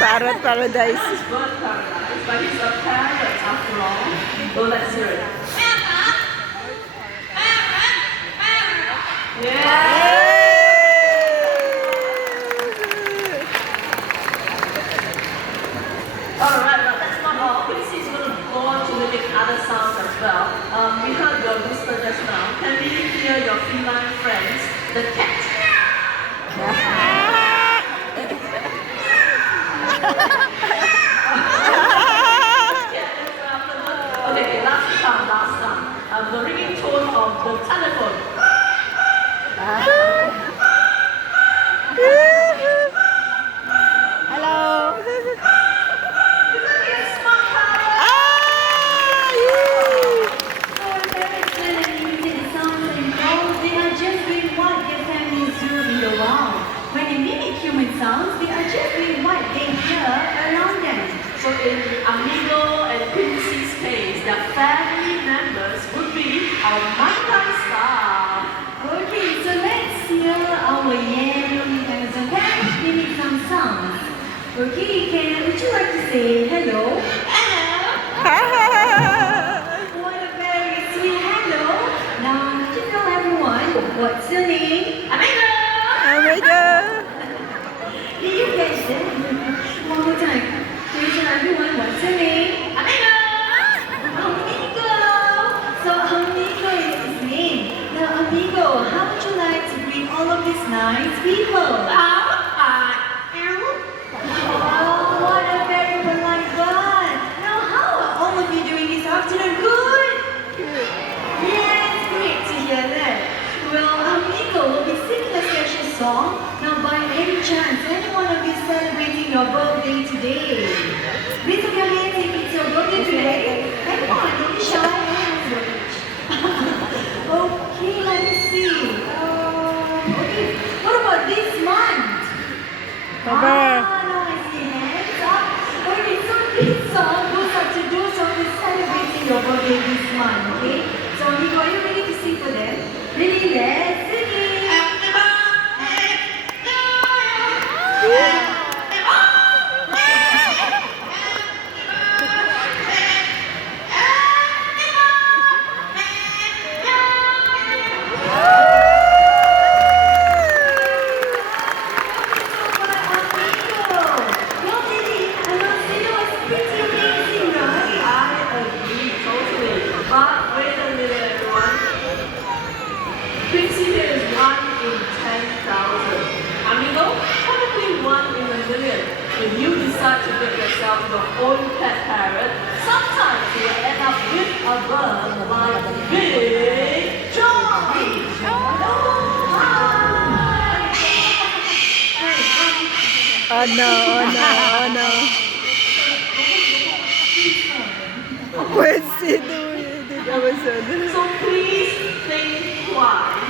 Parrot Paradise. It's bird paradise, but he's a parrot after all. So let's hear it. Yeah. Alright, but that's not all. Quincy is going to go on to mimic other sounds as well. We heard your rooster just now. Can we hear your feline friends? The cat. Okay, last time. The ringing tone of the telephone. Hello. When they mimic human sounds, they are just doing what they hear around them. So in Amigo and Quincy's case, their family members would be our Monday staff. Okay, so let's hear our yellow and the parents mimic some sounds. Okay, Ken, would you like to say hello? What a very sweet hello. Now, to tell everyone, what's your name? Amigo! Amigo. Did you catch that? One more time. To tell everyone, what's your name? Amigo! Amigo! So Amigo is his name. Now Amigo, how would you like to greet all of these nice people? Oh, what a very polite bird. Now how are all of you doing this afternoon? Good? Yes, great to hear that. Well, Amigo will be singing a special song. Now by any chance, anyone of you celebrating your birthday today? Raise up your hands if it's your birthday today. Anyone, don't be shy. Okay, let me see. Okay, what about this month? Baba. Now I see hands up. Okay, so this song goes out to those who are celebrating your birthday this month, okay? So Amigo, are you ready to sing for them? Ready, let's sing it. Quincy here is 1 in 10,000. Amigo, probably 1 in a million. If you decide to get yourself your own pet parrot, sometimes you will end up with a bird like Big John. Oh no, oh no, oh no. Quincy, do it. So please think twice.